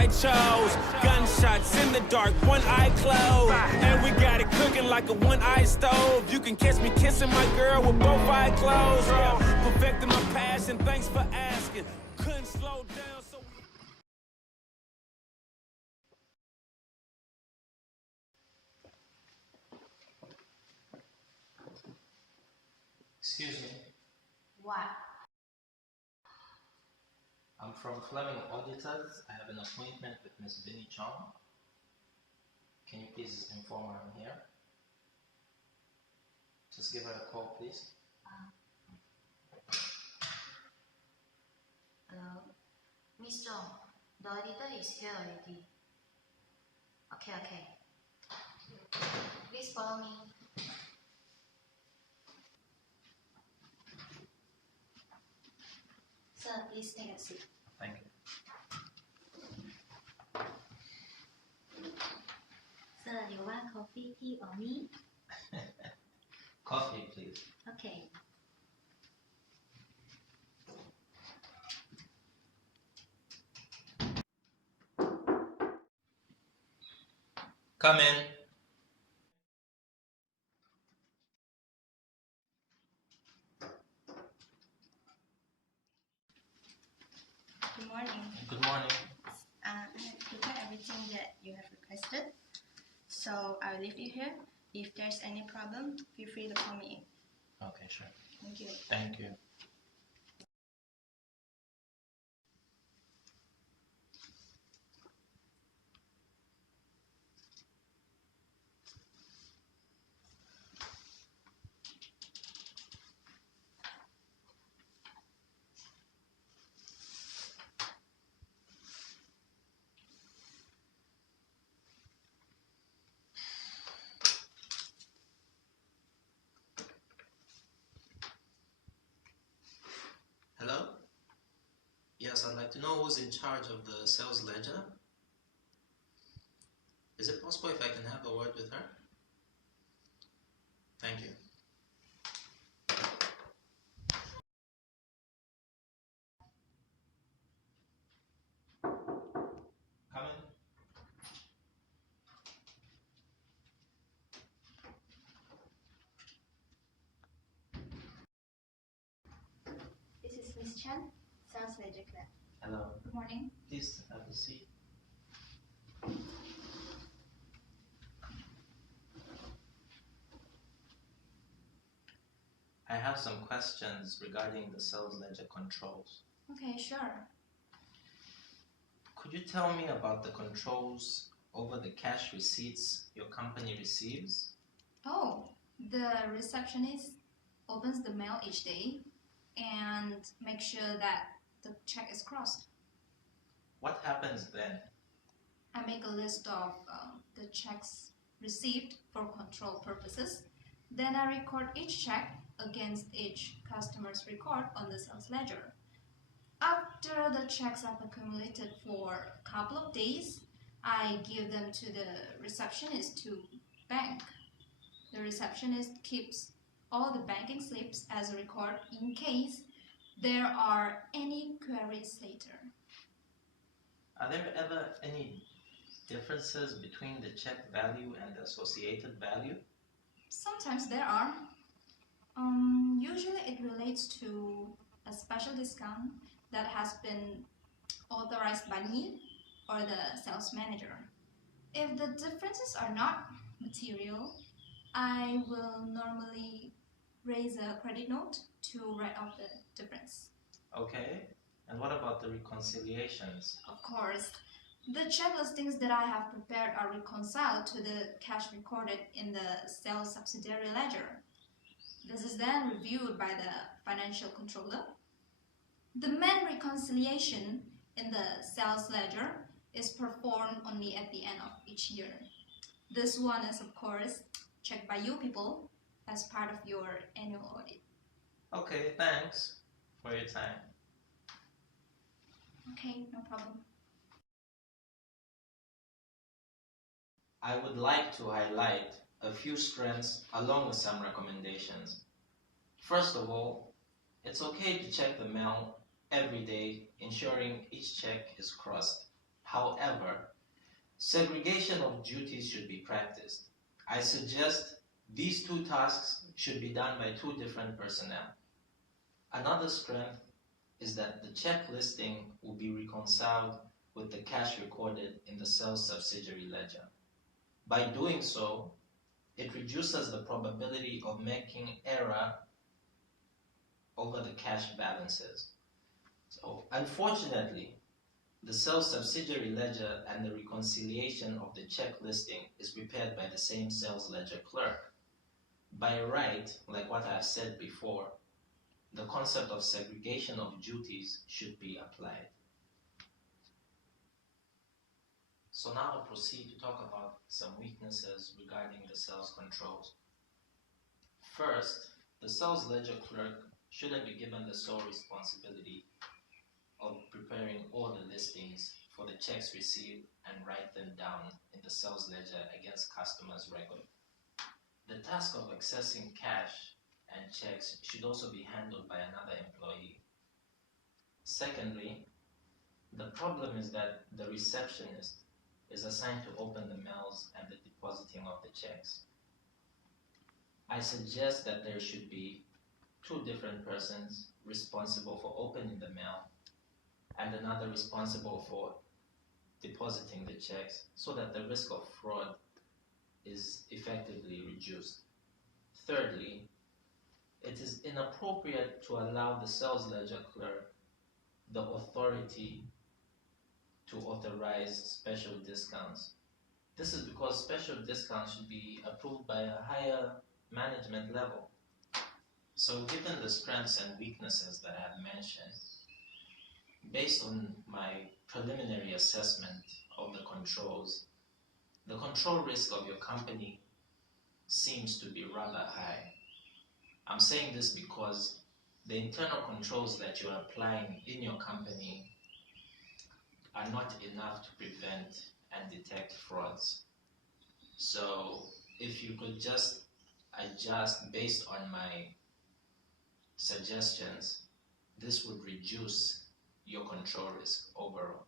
I chose. Gunshots in the dark, one eye closed. And we got it cooking like a one-eye stove. You can catch me kissing my girl with both eyes closed. Yeah, perfecting my passion, thanks for asking. Couldn't slow down, so Excuse me, What? I'm from Fleming Auditors. I have an appointment with Miss Vinnie Chong. Can you please inform her I'm here? Just give her a call, please. Hello? Miss Zhong, the auditor is here already. Okay. Please follow me. Sir, please take a seat. Thank you. Sir, you want coffee, tea, or me? Coffee, please. Okay. Come in. Good morning. Good morning. I have prepared everything that you have requested. So I'll leave you here. If there's any problem, feel free to call me. Okay, sure. Thank you. Thank you. Hello? Yes, I'd like to know who's in charge of the sales ledger. Is it possible if I can have a word with her? Thank you. Come in. This is Miss Chen, Sales Ledger Clerk. Hello. Good morning. Please have a seat. I have some questions regarding the sales ledger controls. Okay, sure. Could you tell me about the controls over the cash receipts your company receives? Oh, the receptionist opens the mail each day and makes sure that the check is crossed. What happens then? I make a list of the checks received for control purposes. Then I record each check against each customer's record on the sales ledger. After the checks have accumulated for a couple of days, I give them to the receptionist to bank. The receptionist keeps all the banking slips as a record in case there are any queries later. Are there ever any differences between the check value and the associated value? Sometimes there are. Usually it relates to a special discount that has been authorized by me or the sales manager. If the differences are not material, I will normally raise a credit note to write off the difference. Okay. And what about the reconciliations? Of course, the check listings that I have prepared are reconciled to the cash recorded in the sales subsidiary ledger. This is then reviewed by the financial controller. The main reconciliation in the sales ledger is performed only at the end of each year. This one is, of course, checked by you people as part of your annual audit. Okay, thanks for your time. Okay, no problem. I would like to highlight a few strengths along with some recommendations. First of all, it's okay to check the mail every day, ensuring each check is crossed. However, segregation of duties should be practiced. I suggest these two tasks should be done by two different personnel. Another strength is that the check listing will be reconciled with the cash recorded in the sales subsidiary ledger. By doing so, it reduces the probability of making error over the cash balances. So, unfortunately, the sales subsidiary ledger and the reconciliation of the check listing is prepared by the same sales ledger clerk. By right, like what I've said before, the concept of segregation of duties should be applied. So now I'll proceed to talk about some weaknesses regarding the sales controls. First, the sales ledger clerk shouldn't be given the sole responsibility of preparing all the listings for the checks received and write them down in the sales ledger against customers' record. The task of accessing cash and checks should also be handled by another employee. Secondly, the problem is that the receptionist is assigned to open the mails and the depositing of the checks. I suggest that there should be two different persons responsible for opening the mail and another responsible for depositing the checks so that the risk of fraud is effectively reduced. Thirdly, it is inappropriate to allow the sales ledger clerk the authority to authorize special discounts. This is because special discounts should be approved by a higher management level. So given the strengths and weaknesses that I have mentioned, based on my preliminary assessment of the controls, the control risk of your company seems to be rather high. I'm saying this because the internal controls that you're applying in your company are not enough to prevent and detect frauds. So if you could just adjust based on my suggestions, this would reduce your control risk overall.